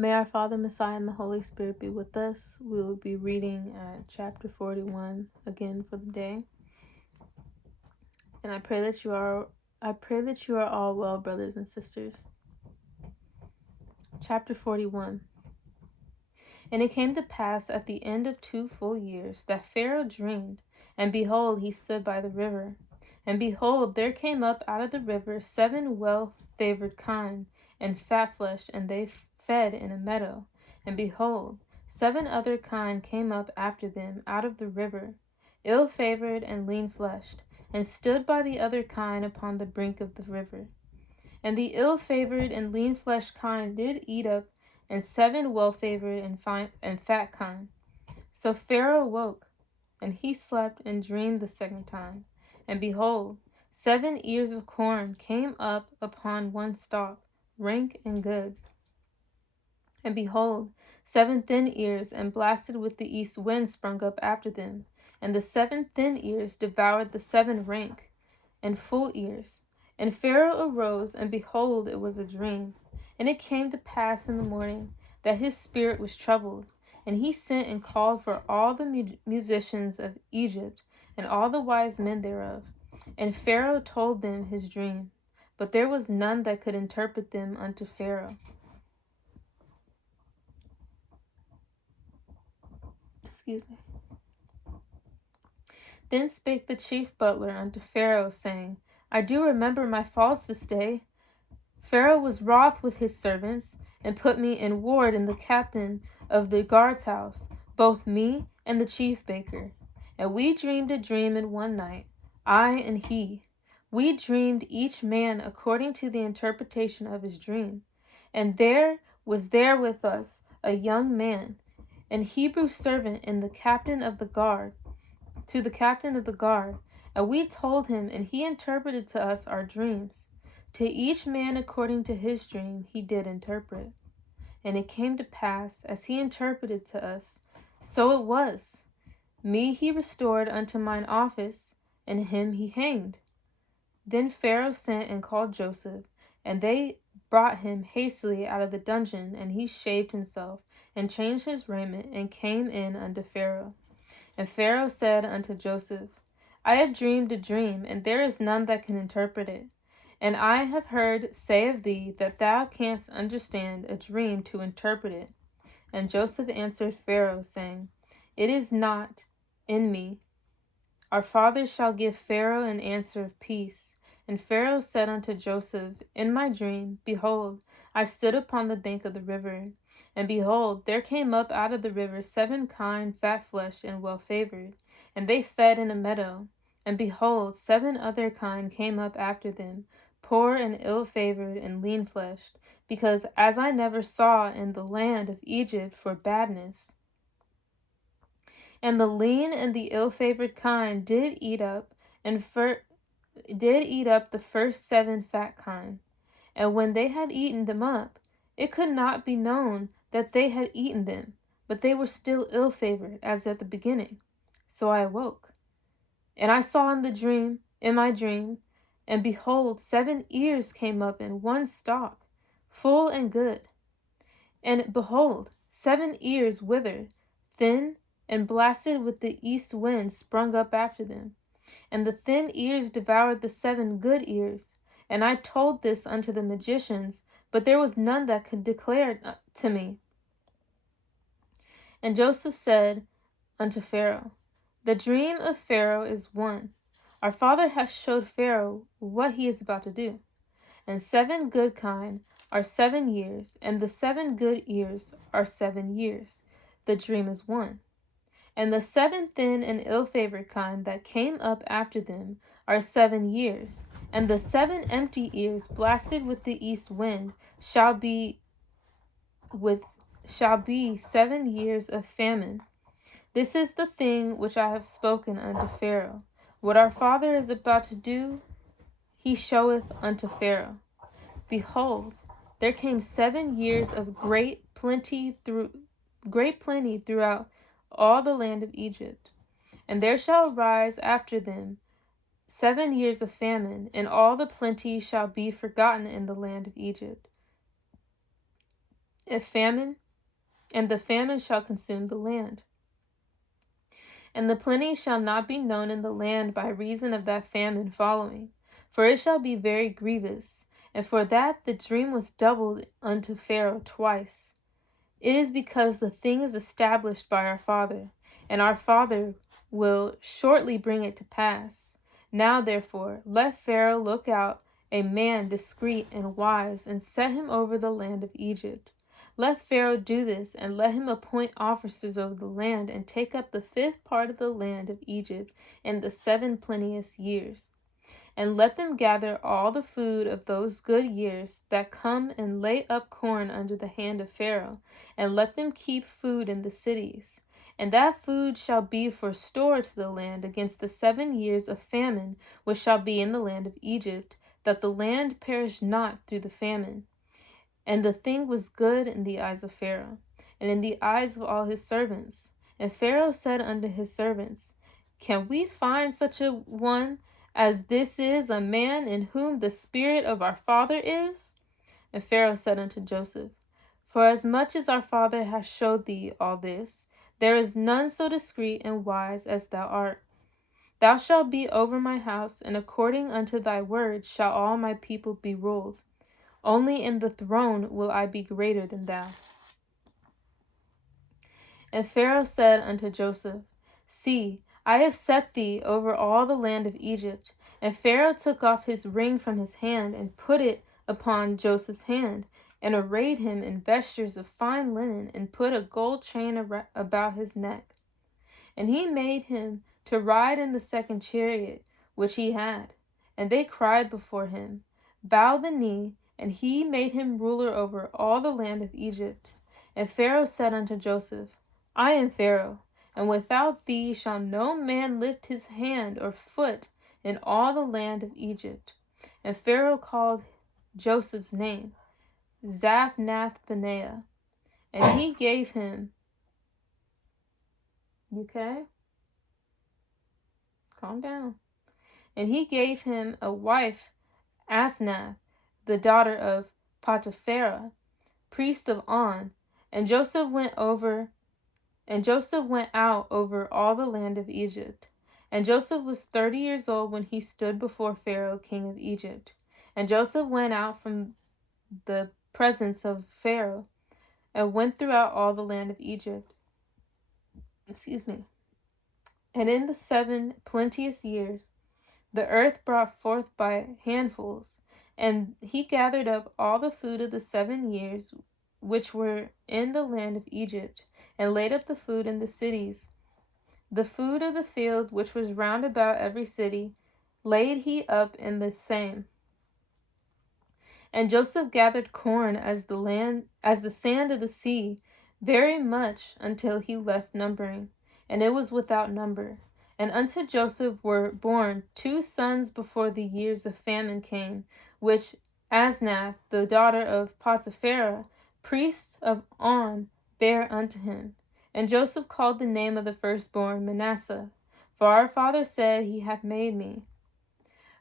May our Father, Messiah, and the Holy Spirit be with us. We will be reading at chapter 41 again for the day. And I pray that you are all well, brothers and sisters. Chapter 41. And it came to pass at the end of 2 full years that Pharaoh dreamed, and behold, he stood by the river. And behold, there came up out of the river 7 well-favored kine, and fat-fleshed, and they fed in a meadow. And behold, 7 other kine came up after them out of the river, ill-favored and lean-fleshed, and stood by the other kine upon the brink of the river. And the ill-favored and lean-fleshed kine did eat up, and 7 well-favored and fat kine. So Pharaoh awoke, and he slept and dreamed the second time. And behold, 7 ears of corn came up upon one stalk, rank and good. And behold, 7 thin ears and blasted with the east wind sprung up after them. And the 7 thin ears devoured the 7 rank and full ears. And Pharaoh arose, and behold, it was a dream. And it came to pass in the morning that his spirit was troubled. And he sent and called for all the musicians of Egypt, and all the wise men thereof. And Pharaoh told them his dream, but there was none that could interpret them unto Pharaoh. Excuse me. Then spake the chief butler unto Pharaoh, saying, I do remember my faults this day. Pharaoh was wroth with his servants, and put me in ward in the captain of the guard's house, both me and the chief baker. And we dreamed a dream in one night, I and he. We dreamed each man according to the interpretation of his dream. And there was there with us a young man, an Hebrew servant in the captain of the guard, to the captain of the guard, and we told him, and he interpreted to us our dreams. To each man according to his dream he did interpret. And it came to pass, as he interpreted to us, so it was. Me he restored unto mine office, and him he hanged. Then Pharaoh sent and called Joseph, and they brought him hastily out of the dungeon, and he shaved himself, and changed his raiment, and came in unto Pharaoh. And Pharaoh said unto Joseph, I have dreamed a dream, and there is none that can interpret it. And I have heard say of thee that thou canst understand a dream to interpret it. And Joseph answered Pharaoh, saying, It is not in me. Our father shall give Pharaoh an answer of peace. And Pharaoh said unto Joseph, In my dream, behold, I stood upon the bank of the river. And behold, there came up out of the river 7 kine, fat-fleshed, and well-favored, and they fed in a meadow. And behold, 7 other kine came up after them, poor and ill-favored and lean-fleshed, because as I never saw in the land of Egypt for badness. And the lean and the ill-favored kine did eat up the first 7 fat kine. And when they had eaten them up, it could not be known that they had eaten them, but they were still ill-favored, as at the beginning. So I awoke. And I saw in my dream, and behold, 7 ears came up in one stalk, full and good. And behold, 7 ears withered, thin, and blasted with the east wind sprung up after them. And the thin ears devoured the 7 good ears. And I told this unto the magicians, but there was none that could declare it to me. And Joseph said unto Pharaoh, The dream of Pharaoh is one. Our father hath showed Pharaoh what he is about to do. And 7 good kine are 7 years, and the 7 good ears are 7 years. The dream is one. And the 7 thin and ill-favored kine that came up after them are 7 years. And the 7 empty ears blasted with the east wind shall be 7 years of famine. This is the thing which I have spoken unto Pharaoh. What our father is about to do, he showeth unto Pharaoh. Behold, there came 7 years of great plenty throughout all the land of Egypt. And there shall rise after them 7 years of famine, and all the plenty shall be forgotten in the land of Egypt. and the famine shall consume the land. And the plenty shall not be known in the land by reason of that famine following, for it shall be very grievous. And for that the dream was doubled unto Pharaoh twice. It is because the thing is established by our father, and our father will shortly bring it to pass. Now therefore let Pharaoh look out a man discreet and wise, and set him over the land of Egypt. Let Pharaoh do this, and let him appoint officers over the land, and take up the 5th part of the land of Egypt in the 7 plenteous years. And let them gather all the food of those good years that come, and lay up corn under the hand of Pharaoh, and let them keep food in the cities. And that food shall be for store to the land against the 7 years of famine which shall be in the land of Egypt, that the land perish not through the famine. And the thing was good in the eyes of Pharaoh, and in the eyes of all his servants. And Pharaoh said unto his servants, Can we find such a one as this is, a man in whom the spirit of our father is? And Pharaoh said unto Joseph, For as much as our father hath showed thee all this, there is none so discreet and wise as thou art. Thou shalt be over my house, and according unto thy word shall all my people be ruled. Only in the throne will I be greater than thou. And Pharaoh said unto Joseph, See, I have set thee over all the land of Egypt. And Pharaoh took off his ring from his hand, and put it upon Joseph's hand, and arrayed him in vestures of fine linen, and put a gold chain about his neck. And he made him to ride in the 2nd chariot which he had. And they cried before him, Bow the knee. And he made him ruler over all the land of Egypt. And Pharaoh said unto Joseph, I am Pharaoh, and without thee shall no man lift his hand or foot in all the land of Egypt. And Pharaoh called Joseph's name Zaphnath-Paneah. And he gave him, okay? Calm down. And he gave him a wife, Asnath, the daughter of Potipharah, priest of On. And Joseph went out over all the land of Egypt. And Joseph was 30 years old when he stood before Pharaoh, king of Egypt. And Joseph went out from the presence of Pharaoh, and went throughout all the land of Egypt. And in the 7 plenteous years, the earth brought forth by handfuls, and he gathered up all the food of the 7 years which were in the land of Egypt, and laid up the food in the cities. The food of the field which was round about every city laid he up in the same. And Joseph gathered corn as the sand of the sea, very much until he left numbering, and it was without number. And unto Joseph were born 2 sons before the years of famine came, which Asnath, the daughter of Potipharah, priest of On, bare unto him. And Joseph called the name of the firstborn Manasseh, for our father said, He hath made me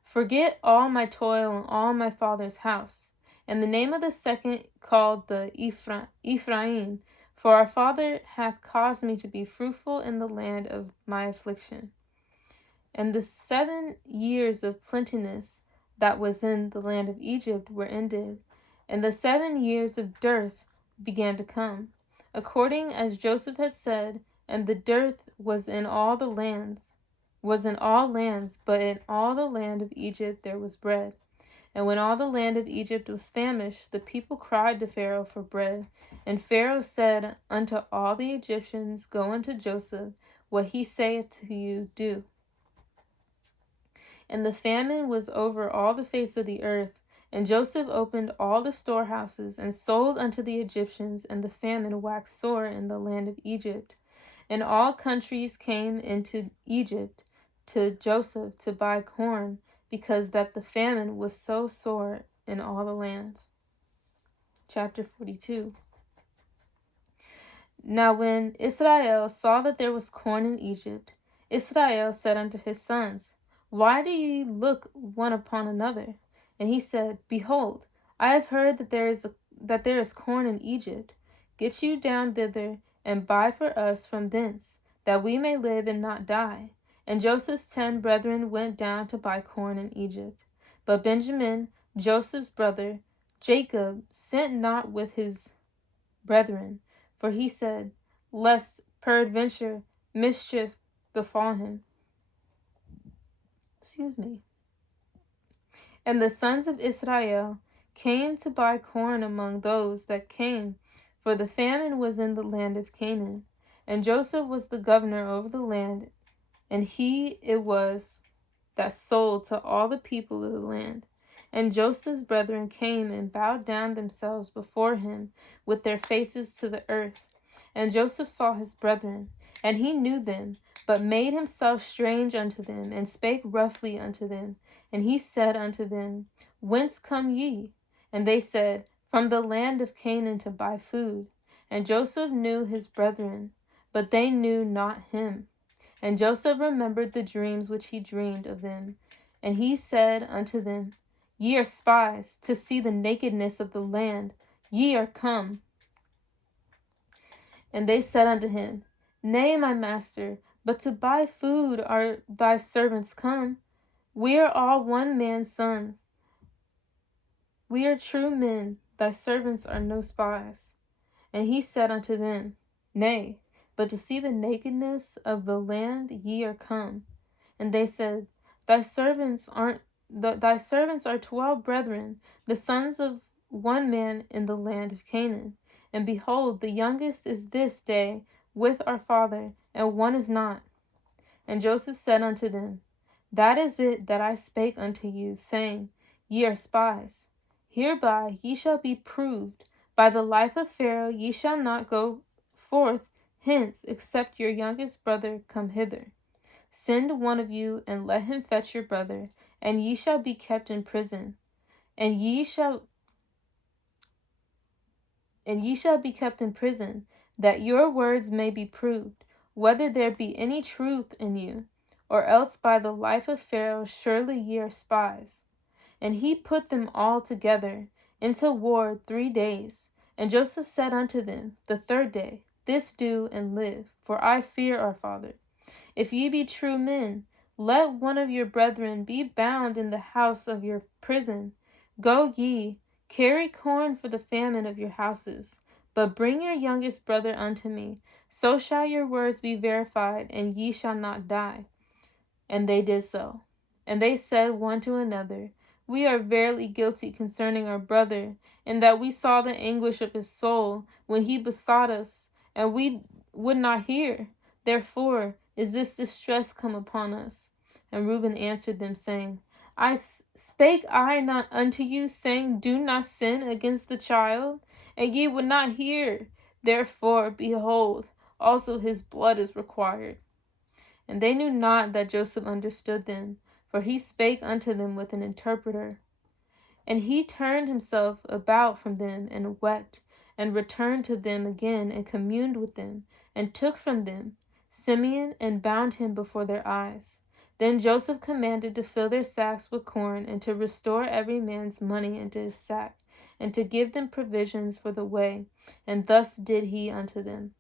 forget all my toil and all my father's house. And the name of the second called the Ephraim, for our father hath caused me to be fruitful in the land of my affliction. And the 7 years of plenteousness that was in the land of Egypt were ended, and the 7 years of dearth began to come, according as Joseph had said, and the dearth was in all lands, but in all the land of Egypt there was bread. And when all the land of Egypt was famished, the people cried to Pharaoh for bread. And Pharaoh said unto all the Egyptians, Go unto Joseph, what he saith to you, do. And the famine was over all the face of the earth, and Joseph opened all the storehouses, and sold unto the Egyptians, and the famine waxed sore in the land of Egypt. And all countries came into Egypt to Joseph to buy corn, because that the famine was so sore in all the lands. Chapter 42. Now when Israel saw that there was corn in Egypt, Israel said unto his sons, Why do ye look one upon another? And he said, Behold, I have heard that there is corn in Egypt. get you down thither, and buy for us from thence, that we may live and not die. And Joseph's 10 brethren went down to buy corn in Egypt. But Benjamin, Joseph's brother, Jacob, sent not with his brethren, for he said, lest peradventure mischief befall him. And the sons of Israel came to buy corn among those that came, for the famine was in the land of Canaan. And Joseph was the governor over the land, and he it was that sold to all the people of the land. And Joseph's brethren came and bowed down themselves before him with their faces to the earth. And Joseph saw his brethren, and he knew them, but made himself strange unto them, and spake roughly unto them. And he said unto them, Whence come ye? And they said, From the land of Canaan to buy food. And Joseph knew his brethren, but they knew not him. And Joseph remembered the dreams which he dreamed of them. And he said unto them, Ye are spies, to see the nakedness of the land. Ye are come. And they said unto him, Nay, my master, but to buy food are thy servants come. We are all one man's sons. We are true men, thy servants are no spies. And he said unto them, Nay, but to see the nakedness of the land ye are come. And they said, Thy servants are 12 brethren, the sons of one man in the land of Canaan. And behold, the youngest is this day with our father, and one is not. And Joseph said unto them, That is it that I spake unto you, saying, Ye are spies. Hereby ye shall be proved. By the life of Pharaoh ye shall not go forth hence, except your youngest brother come hither. Send one of you, and let him fetch your brother, and ye shall be kept in prison. And ye shall be kept in prison, that your words may be proved, whether there be any truth in you, or else by the life of Pharaoh surely ye are spies. And he put them all together into ward 3 days. And Joseph said unto them the 3rd day, This do and live, for I fear our father. If ye be true men, let one of your brethren be bound in the house of your prison. Go ye, carry corn for the famine of your houses, but bring your youngest brother unto me. So shall your words be verified, and ye shall not die. And they did so. And they said one to another, We are verily guilty concerning our brother, in that we saw the anguish of his soul when he besought us, and we would not hear. Therefore is this distress come upon us. And Reuben answered them, saying, Spake I not unto you, saying, Do not sin against the child? And ye would not hear. Therefore, behold, also his blood is required. And they knew not that Joseph understood them, for he spake unto them with an interpreter. And he turned himself about from them, and wept, and returned to them again, and communed with them, and took from them Simeon, and bound him before their eyes. Then Joseph commanded to fill their sacks with corn, and to restore every man's money into his sack, and to give them provisions for the way. And thus did he unto them.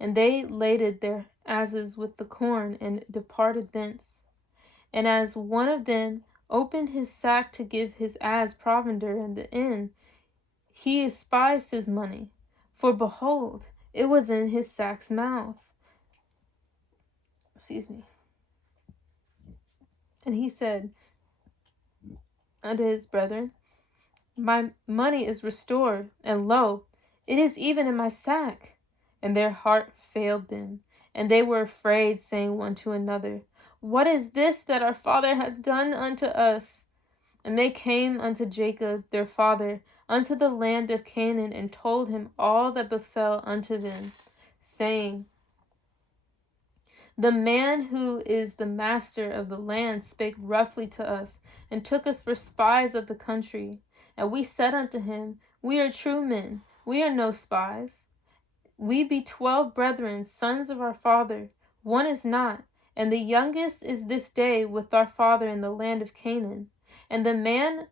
And they laded their asses with the corn, and departed thence. And as one of them opened his sack to give his ass provender in the inn, he espied his money, for behold, it was in his sack's mouth. And he said unto his brethren, My money is restored, and lo, it is even in my sack. And their heart failed them, and they were afraid, saying one to another, What is this that our father hath done unto us? And they came unto Jacob their father, unto the land of Canaan, and told him all that befell unto them, saying, The man who is the master of the land spake roughly to us, and took us for spies of the country. And we said unto him, We are true men, we are no spies. We be 12 brethren, sons of our father, one is not, and the youngest is this day with our father in the land of Canaan. And the man,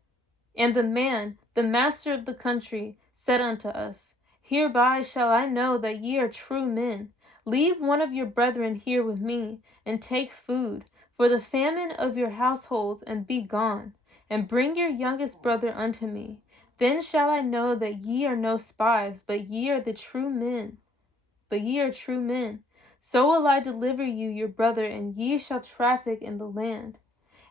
the master of the country, said unto us, Hereby shall I know that ye are true men. Leave one of your brethren here with me, and take food for the famine of your households, and be gone, and bring your youngest brother unto me. Then shall I know that ye are no spies, but ye are true men. So will I deliver you your brother, and ye shall traffic in the land.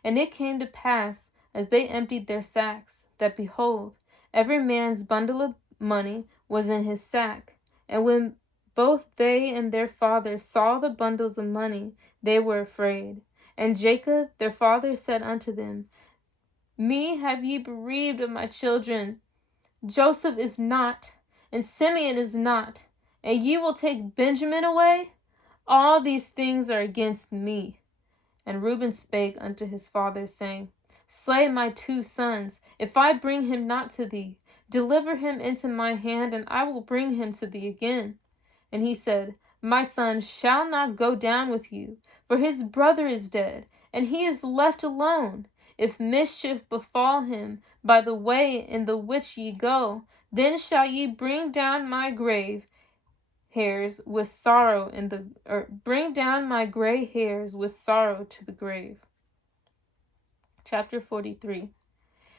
And it came to pass, as they emptied their sacks, that behold, every man's bundle of money was in his sack. And when both they and their father saw the bundles of money, they were afraid. And Jacob their father said unto them, Me have ye bereaved of my children. Joseph is not, and Simeon is not, and ye will take Benjamin away? All these things are against me. And Reuben spake unto his father, saying, Slay my 2 sons, if I bring him not to thee. Deliver him into my hand, and I will bring him to thee again. And he said, My son shall not go down with you, for his brother is dead, and he is left alone. If mischief befall him by the way in the which ye go, then shall ye bring down my grave hairs with sorrow bring down my gray hairs with sorrow to the grave. Chapter 43.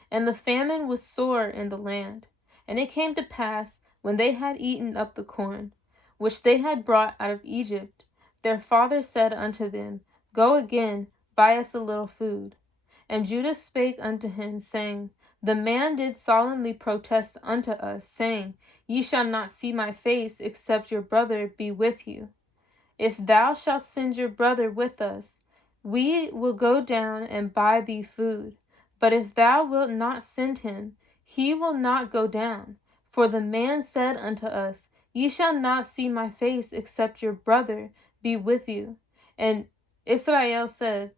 And the famine was sore in the land. And it came to pass, when they had eaten up the corn, which they had brought out of Egypt, their father said unto them, Go again, buy us a little food. And Judah spake unto him, saying, The man did solemnly protest unto us, saying, Ye shall not see my face, except your brother be with you. If thou shalt send your brother with us, we will go down and buy thee food. But if thou wilt not send him, he will not go down. For the man said unto us, Ye shall not see my face, except your brother be with you. And Israel said,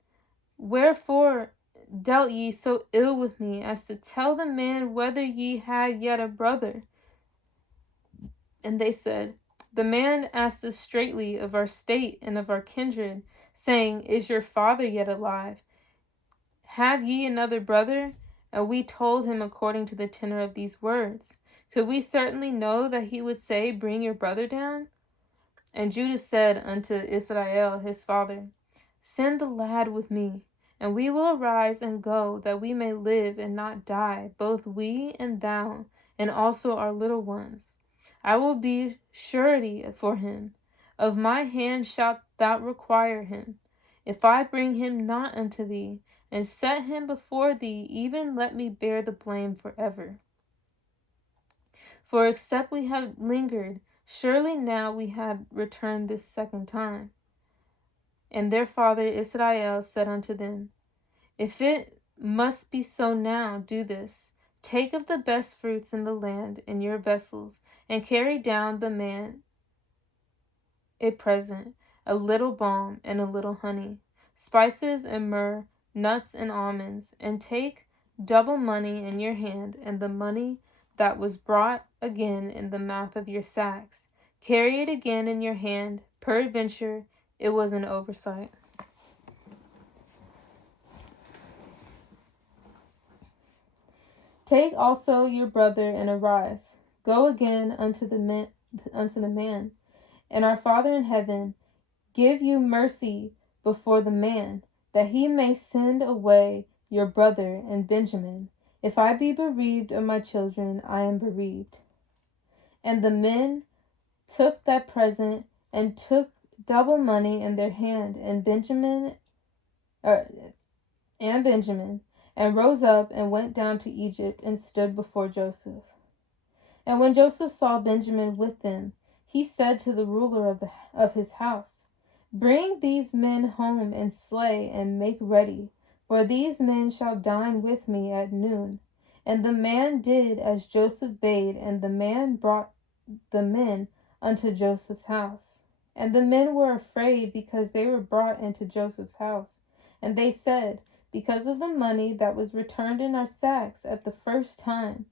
Wherefore dealt ye so ill with me, as to tell the man whether ye had yet a brother? And they said, The man asked us straitly of our state and of our kindred, saying, Is your father yet alive? Have ye another brother? And we told him according to the tenor of these words. Could we certainly know that he would say, Bring your brother down? And Judah said unto Israel his father, Send the lad with me, and we will arise and go, that we may live and not die, both we and thou, and also our little ones. I will be surety for him. Of my hand shalt thou require him. If I bring him not unto thee, and set him before thee, even let me bear the blame forever. For except we have lingered, surely now we had returned this second time. And their father Israel said unto them, If it must be so now, do this. Take of the best fruits in the land in your vessels, and carry down the man a present, a little balm and a little honey, spices and myrrh, nuts and almonds, and take double money in your hand, and the money that was brought again in the mouth of your sacks. Carry it again in your hand, peradventure it was an oversight. Take also your brother and arise. Go again unto the man, and our Father in heaven give you mercy before the man, that he may send away your brother and Benjamin. If I be bereaved of my children, I am bereaved. And the men took that present, and took double money in their hand, and Benjamin, and rose up and went down to Egypt, and stood before Joseph. And when Joseph saw Benjamin with them, he said to the ruler of his house, Bring these men home, and slay, and make ready, for these men shall dine with me at noon. And the man did as Joseph bade, and the man brought the men unto Joseph's house. And the men were afraid, because they were brought into Joseph's house. And they said, Because of the money that was returned in our sacks at the first time,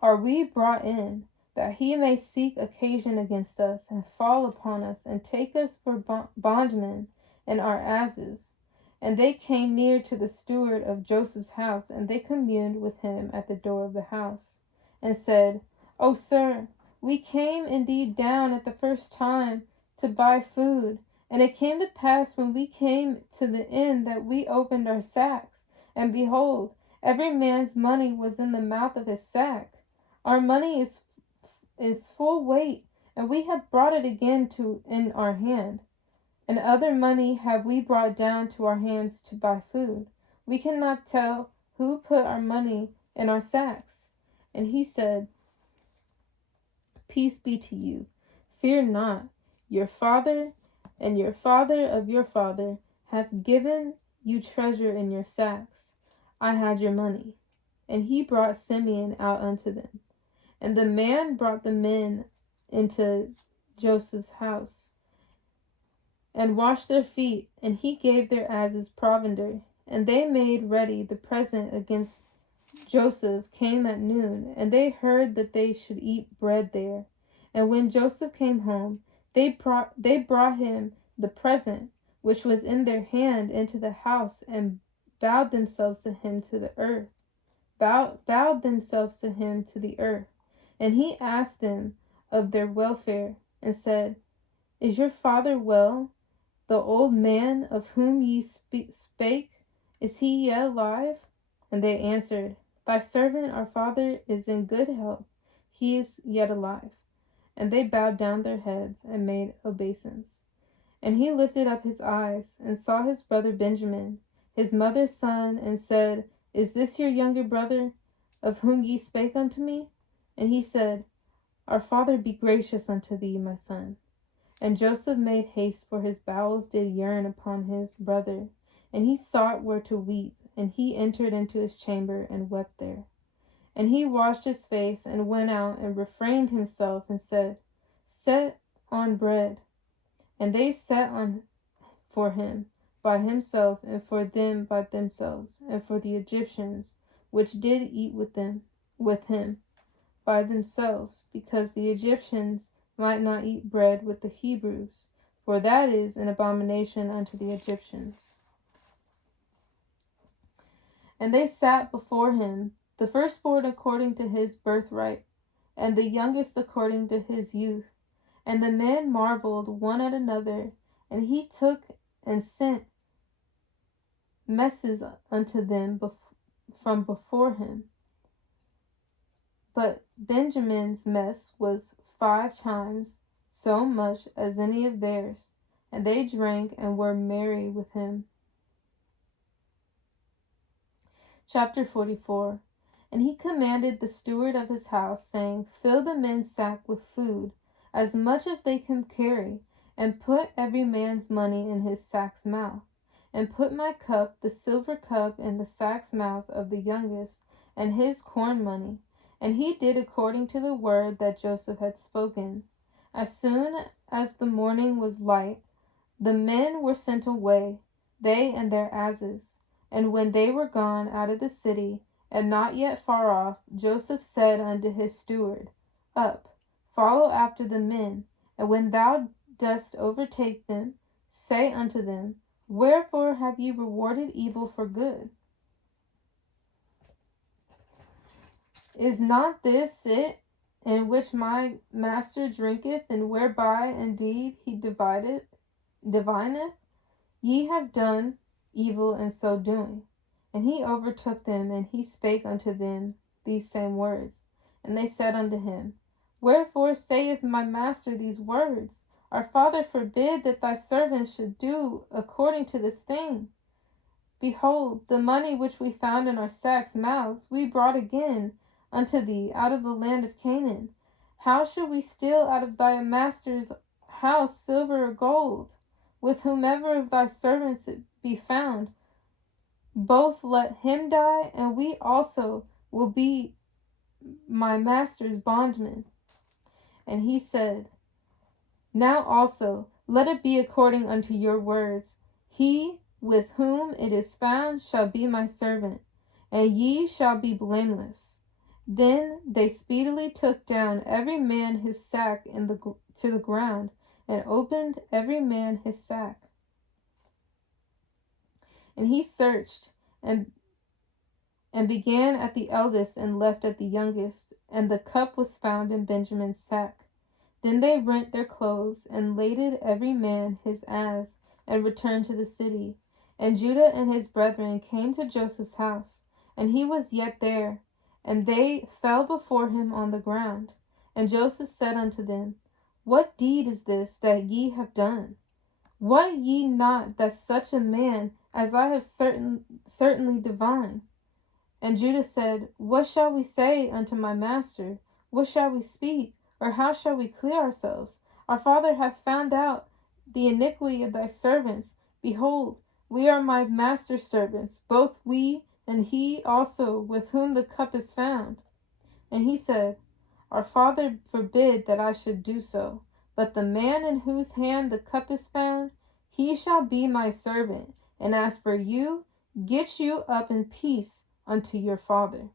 are we brought in, that he may seek occasion against us, and fall upon us, and take us for bondmen and our asses. And they came near to the steward of Joseph's house, and they communed with him at the door of the house. and said, "O sir, we came indeed down at the first time to buy food. And it came to pass when we came to the inn that we opened our sacks, and behold, every man's money was in the mouth of his sack. Our money is full weight, and we have brought it again in our hand. And other money have we brought down to our hands to buy food. We cannot tell who put our money in our sacks." And he said, "Peace be to you. Fear not. Your father and your father of your father hath given you treasure in your sacks. I had your money." And he brought Simeon out unto them. And the man brought the men into Joseph's house, and washed their feet, and he gave their asses provender. And they made ready the present against Joseph came at noon, and they heard that they should eat bread there. And when Joseph came home, they brought him the present which was in their hand into the house, and bowed themselves to him to the earth. Bowed themselves to him to the earth. And he asked them of their welfare, and said, "Is your father well? The old man of whom ye spake, is he yet alive?" And they answered, "Thy servant our father is in good health, he is yet alive." And they bowed down their heads, and made obeisance. And he lifted up his eyes, and saw his brother Benjamin, his mother's son, and said, "Is this your younger brother, of whom ye spake unto me?" And he said, "Our father be gracious unto thee, my son." And Joseph made haste, for his bowels did yearn upon his brother. And he sought where to weep, and he entered into his chamber, and wept there. And he washed his face, and went out, and refrained himself, and said, "Set on bread." And they set on for him by himself, and for them by themselves, and for the Egyptians, which did eat with him by themselves, because the Egyptians might not eat bread with the Hebrews, for that is an abomination unto the Egyptians. And they sat before him, the firstborn according to his birthright, and the youngest according to his youth. And the men marveled one at another, and he took and sent messes unto them from before him. But Benjamin's mess was 5 times so much as any of theirs, and they drank and were merry with him. Chapter 44. And he commanded the steward of his house, saying, "Fill the men's sack with food, as much as they can carry, and put every man's money in his sack's mouth. And put my cup, the silver cup, in the sack's mouth of the youngest, and his corn money." And he did according to the word that Joseph had spoken. As soon as the morning was light, the men were sent away, they and their asses. And when they were gone out of the city, and not yet far off, Joseph said unto his steward, "Up, follow after the men, and when thou dost overtake them, say unto them, Wherefore have ye rewarded evil for good? Is not this it in which my master drinketh, and whereby indeed he divineth? Ye have done evil in so doing." And he overtook them, and he spake unto them these same words. And they said unto him, "Wherefore saith my master these words? Our father forbid that thy servants should do according to this thing. Behold, the money which we found in our sacks' mouths we brought again unto thee out of the land of Canaan. How shall we steal out of thy master's house silver or gold? With whomever of thy servants it be found, both let him die, and we also will be my master's bondmen." And he said, "Now also let it be according unto your words. He with whom it is found shall be my servant, and ye shall be blameless." Then they speedily took down every man his sack to the ground, and opened every man his sack. And he searched, and began at the eldest, and left at the youngest. and the cup was found in Benjamin's sack. Then they rent their clothes, and laded every man his ass, and returned to the city. And Judah and his brethren came to Joseph's house, and he was yet there. And they fell before him on the ground. And Joseph said unto them, What deed is this that ye have done? Wot ye not that such a man as I have certainly divine? And Judah said, What shall we say unto my master? What shall we speak? Or how shall we clear ourselves? Our father hath found out the iniquity of thy servants. Behold, we are my master's servants, both we and he also with whom the cup is found. And he said, Our father forbid that I should do so. But the man in whose hand the cup is found, he shall be my servant. And as for you, get you up in peace unto your father.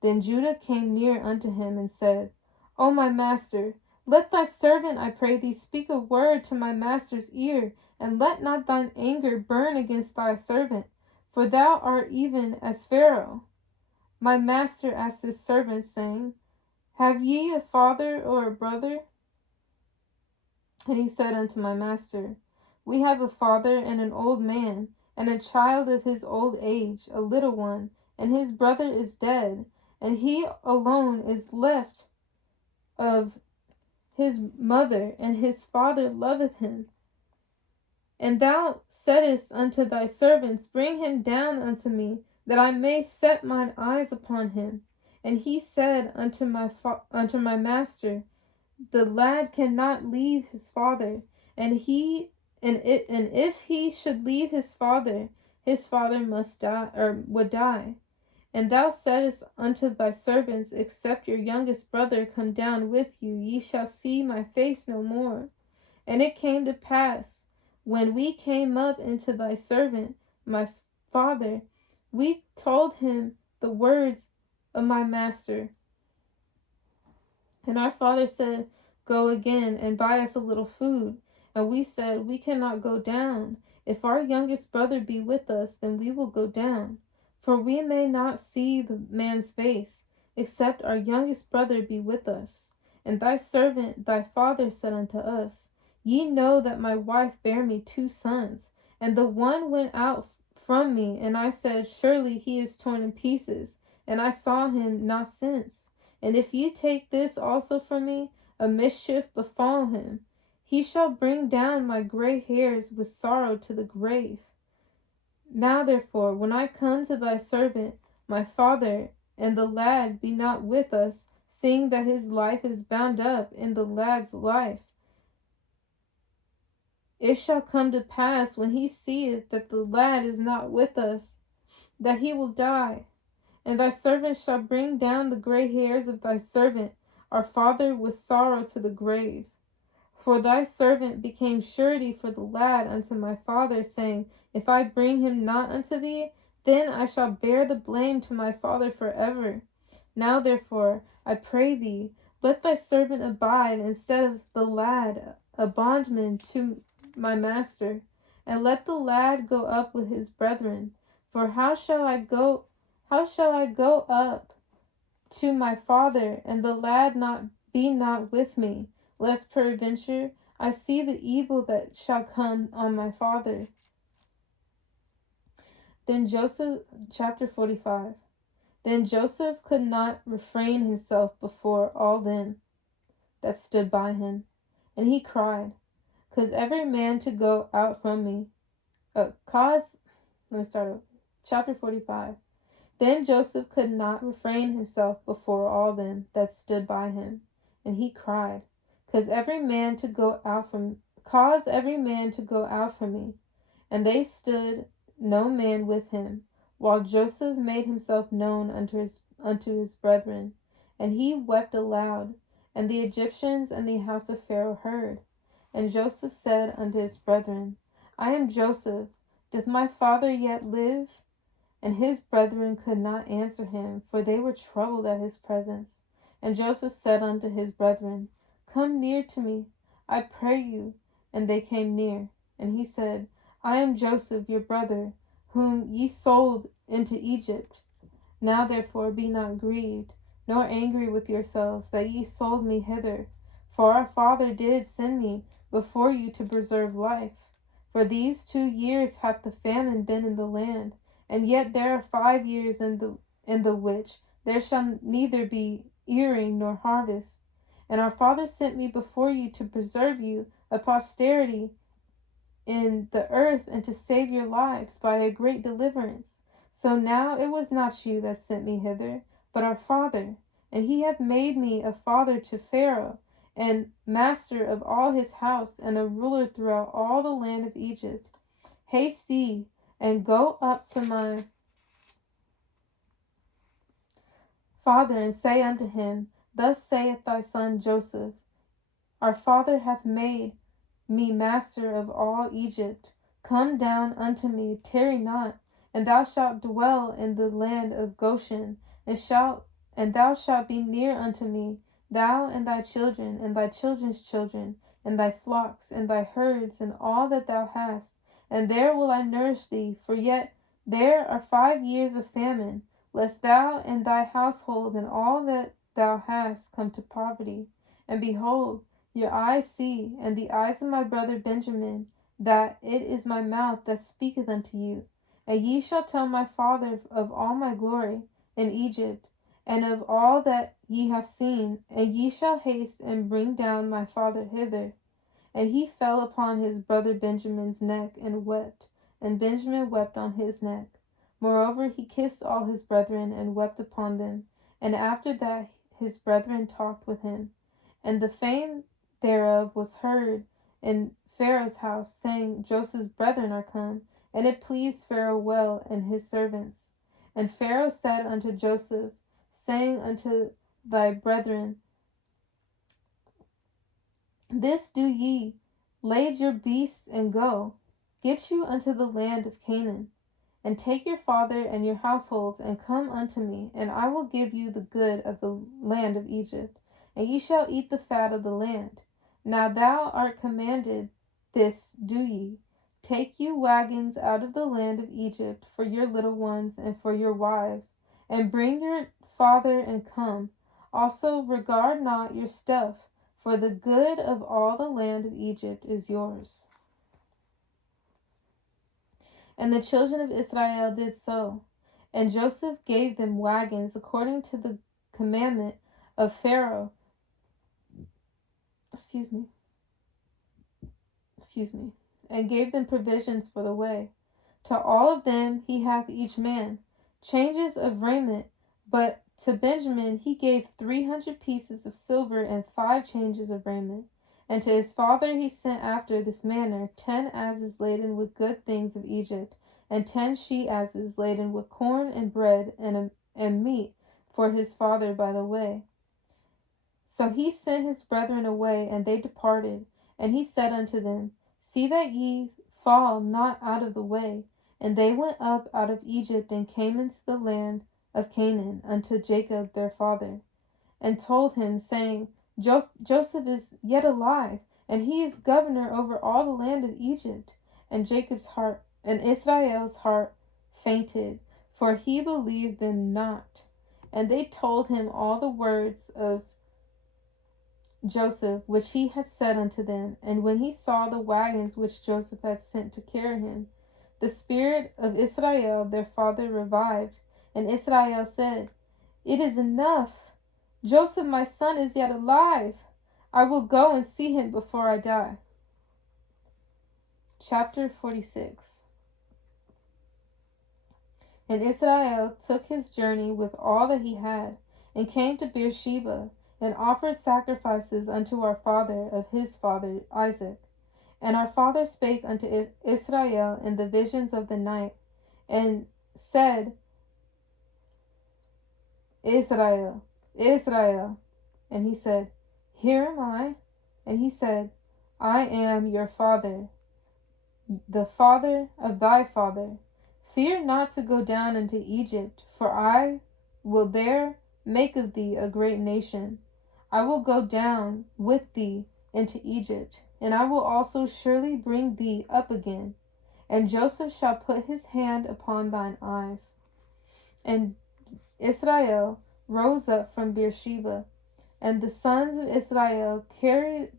Then Judah came near unto him and said, O my master, let thy servant, I pray thee, speak a word to my master's ear, and let not thine anger burn against thy servant, for thou art even as Pharaoh. My master asked his servants, saying, Have ye a father or a brother? And he said unto my master, We have a father and an old man, and a child of his old age, a little one, and his brother is dead, and he alone is left of his mother, and his father loveth him. And thou saidst unto thy servants, Bring him down unto me, that I may set mine eyes upon him. And he said unto my master, The lad cannot leave his father, and if he should leave his father must die, or would die. And thou saidst unto thy servants, Except your youngest brother come down with you, ye shall see my face no more. And it came to pass, when we came up into thy servant, my father, we told him the words of my master. And our father said, Go again, and buy us a little food. And we said, We cannot go down. If our youngest brother be with us, then we will go down. For we may not see the man's face, except our youngest brother be with us. And thy servant, thy father, said unto us, Ye know that my wife bare me 2 sons, and the one went out from me, and I said, Surely he is torn in pieces, and I saw him not since. And if ye take this also from me, a mischief befall him. He shall bring down my gray hairs with sorrow to the grave. Now therefore, when I come to thy servant, my father, and the lad be not with us, seeing that his life is bound up in the lad's life, it shall come to pass, when he seeth that the lad is not with us, that he will die. And thy servant shall bring down the gray hairs of thy servant, our father, with sorrow to the grave. For thy servant became surety for the lad unto my father, saying, If I bring him not unto thee, then I shall bear the blame to my father forever. Now therefore, I pray thee, let thy servant abide instead of the lad, a bondman to my master, and let the lad go up with his brethren. For how shall I go up to my father, and the lad be not with me, lest peradventure I see the evil that shall come on my father? Then Joseph, chapter 45. Then Joseph could not refrain himself before all them that stood by him, and he cried, Cause every man to go out from me. Chapter 45. Then Joseph could not refrain himself before all them that stood by him, and he cried, Cause every man to go out from me. And they stood no man with him, while Joseph made himself known unto his brethren. And he wept aloud, and the Egyptians and the house of Pharaoh heard. And Joseph said unto his brethren, I am Joseph, doth my father yet live? And his brethren could not answer him, for they were troubled at his presence. And Joseph said unto his brethren, Come near to me, I pray you. And they came near. And he said, I am Joseph your brother, whom ye sold into Egypt. Now therefore be not grieved, nor angry with yourselves, that ye sold me hither. For our father did send me before you to preserve life. For these 2 years hath the famine been in the land, and yet there are 5 years in the which there shall neither be earing nor harvest. And our father sent me before you to preserve you a posterity in the earth, and to save your lives by a great deliverance. So now it was not you that sent me hither, but our father. And he hath made me a father to Pharaoh, and master of all his house, and a ruler throughout all the land of Egypt. Haste ye, and go up to my father, and say unto him, Thus saith thy son Joseph, Our father hath made me master of all Egypt. Come down unto me, tarry not, and thou shalt dwell in the land of Goshen, and thou shalt be near unto me, thou and thy children, and thy children's children, and thy flocks, and thy herds, and all that thou hast. And there will I nourish thee, for yet there are 5 years of famine, lest thou and thy household and all that thou hast come to poverty. And behold, your eyes see, and the eyes of my brother Benjamin, that it is my mouth that speaketh unto you. And ye shall tell my father of all my glory in Egypt, and of all that ye have seen, and ye shall haste and bring down my father hither. And he fell upon his brother Benjamin's neck and wept, and Benjamin wept on his neck. Moreover, he kissed all his brethren and wept upon them. And after that his brethren talked with him. And the fame thereof was heard in Pharaoh's house, saying, Joseph's brethren are come. And it pleased Pharaoh well and his servants. And Pharaoh said unto Joseph, saying unto thy brethren, This do ye, lade your beasts and go, get you unto the land of Canaan, and take your father and your households, and come unto me, and I will give you the good of the land of Egypt, and ye shall eat the fat of the land. Now thou art commanded, this do ye. Take you wagons out of the land of Egypt for your little ones and for your wives, and bring your father and come. Also regard not your stuff, for the good of all the land of Egypt is yours. And the children of Israel did so. And Joseph gave them wagons according to the commandment of Pharaoh. And gave them provisions for the way. To all of them he hath each man changes of raiment, but to Benjamin he gave 300 pieces of silver and 5 changes of raiment. And to his father he sent after this manner 10 asses laden with good things of Egypt, and 10 she-asses laden with corn and bread and meat for his father by the way. So he sent his brethren away, and they departed. And he said unto them, See that ye fall not out of the way. And they went up out of Egypt, and came into the land of Canaan unto Jacob their father, and told him, saying, Joseph is yet alive, and he is governor over all the land of Egypt. And Israel's heart fainted, for he believed them not. And they told him all the words of Joseph, which he had said unto them. And when he saw the wagons which Joseph had sent to carry him, the spirit of Israel their father revived. And Israel said, It is enough. Joseph my son is yet alive. I will go and see him before I die. Chapter 46. And Israel took his journey with all that he had, and came to Beersheba, and offered sacrifices unto our father of his father Isaac. And our father spake unto Israel in the visions of the night, and said, Israel, Israel. And he said, Here am I. And he said, I am your father, the father of thy father. Fear not to go down into Egypt, for I will there make of thee a great nation. I will go down with thee into Egypt, and I will also surely bring thee up again. And Joseph shall put his hand upon thine eyes. And Israel rose up from Beersheba. And the sons of Israel carried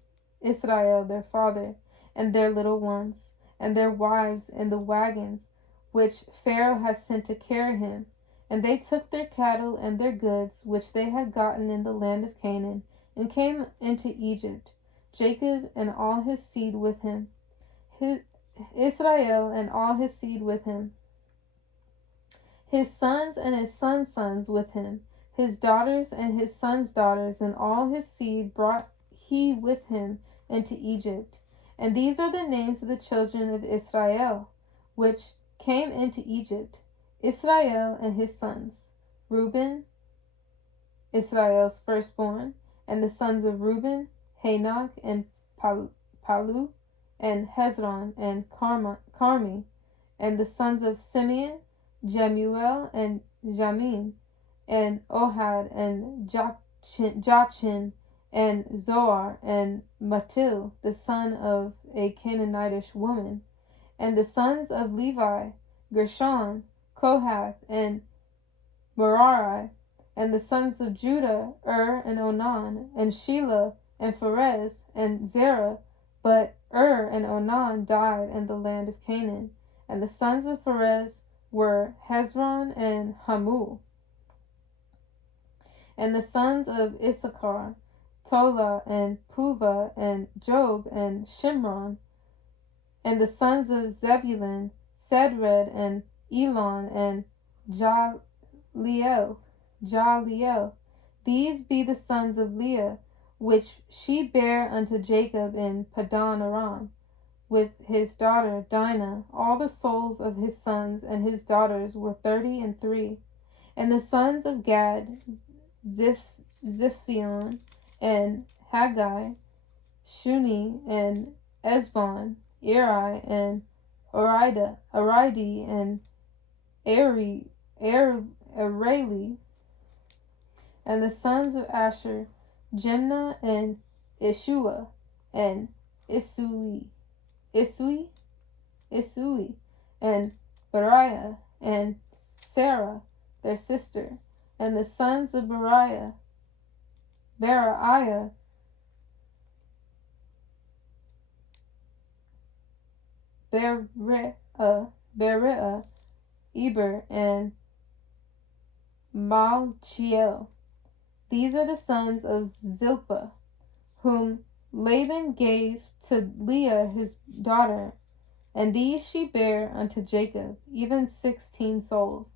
Israel their father, and their little ones, and their wives in the wagons which Pharaoh had sent to carry him. And they took their cattle and their goods which they had gotten in the land of Canaan, and came into Egypt, Jacob and all his seed with him, Israel and all his seed with him, his sons and his sons' sons with him, his daughters and his sons' daughters, and all his seed brought he with him into Egypt. And these are the names of the children of Israel, which came into Egypt, Israel and his sons, Reuben, Israel's firstborn, and the sons of Reuben, Hanok and Palu, and Hezron and Carmi, and the sons of Simeon, Jemuel and Jamin, and Ohad and Jachin, and Zoar, and Matil, the son of a Canaanitish woman, and the sons of Levi, Gershon, Kohath, and Merari, and the sons of Judah, and Onan, and Shelah, and Pharez, and Zerah. But and Onan died in the land of Canaan. And the sons of Pharez were Hezron and Hamul. And the sons of Issachar, Tola, and Puvah, and Job, and Shimron. And the sons of Zebulun, Sedred, and Elon, and Jaliel. These be the sons of Leah, which she bare unto Jacob in Padan Aram, with his daughter Dinah. All the souls of his sons and his daughters were 33. And the sons of Gad, Ziphion, and Haggai, Shuni, and Esbon, Eri, and Aridi, and Areli. And the sons of Asher, Jimnah, and Ishua, and Isui, and Beriah, and Sarah, their sister. And the sons of Beriah, Beriah, Eber, and Malchiel. These are the sons of Zilpah, whom Laban gave to Leah his daughter, and these she bare unto Jacob, even 16 souls.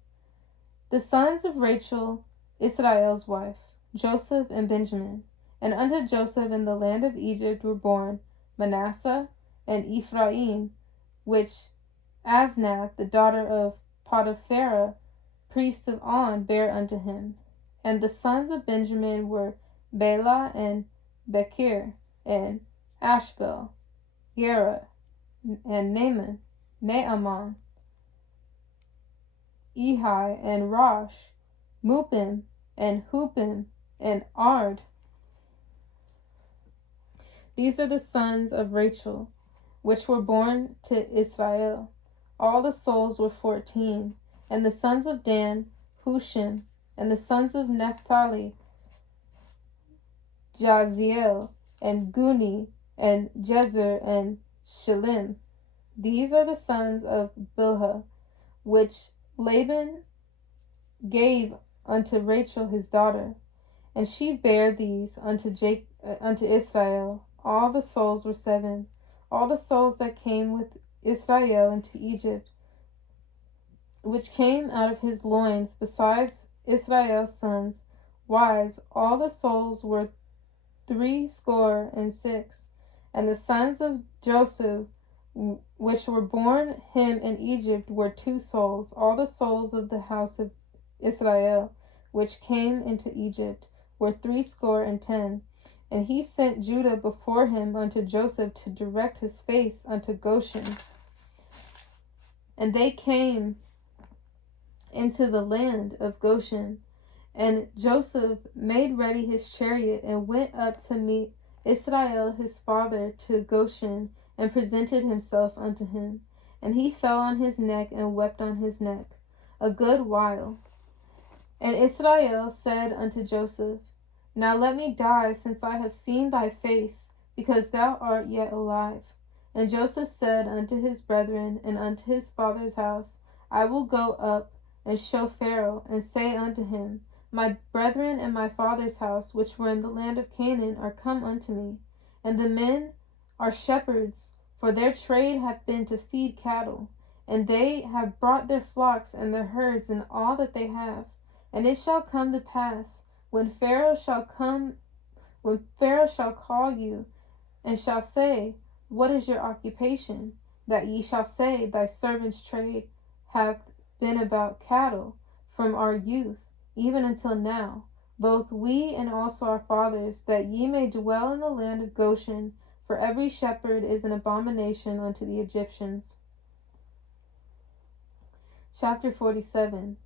The sons of Rachel, Israel's wife, Joseph and Benjamin. And unto Joseph in the land of Egypt were born Manasseh and Ephraim, which Asnath, the daughter of Potiphera, priest of On, bare unto him. And the sons of Benjamin were Bela and Bekir, and Ashbel, Gera, and Naaman, Ehi, and Rosh, Mupim, and Hupim, and Ard. These are the sons of Rachel, which were born to Israel. All the souls were 14. And the sons of Dan, Hushim, and the sons of Naphtali, Jaziel, and Guni, and Jezer, and Shillim. These are the sons of Bilhah, which Laban gave unto Rachel his daughter, and she bare these unto Israel. All the souls were 7. All the souls that came with Israel into Egypt, which came out of his loins, besides Israel's sons' wives, all the souls were 66. And the sons of Joseph, which were born him in Egypt, were 2 souls. All the souls of the house of Israel, which came into Egypt, were 70. And he sent Judah before him unto Joseph to direct his face unto Goshen. And they came into the land of Goshen. And Joseph made ready his chariot and went up to meet Israel his father to Goshen, and presented himself unto him. And he fell on his neck and wept on his neck a good while. And Israel said unto Joseph, Now let me die, since I have seen thy face, because thou art yet alive. And Joseph said unto his brethren and unto his father's house, I will go up and show Pharaoh, and say unto him, My brethren and my father's house, which were in the land of Canaan, are come unto me. And the men are shepherds, for their trade hath been to feed cattle. And they have brought their flocks and their herds and all that they have. And it shall come to pass, when Pharaoh shall call you, and shall say, What is your occupation? That ye shall say, Thy servant's trade hath been about cattle, from our youth, even until now, both we and also our fathers, that ye may dwell in the land of Goshen, for every shepherd is an abomination unto the Egyptians. Chapter 47.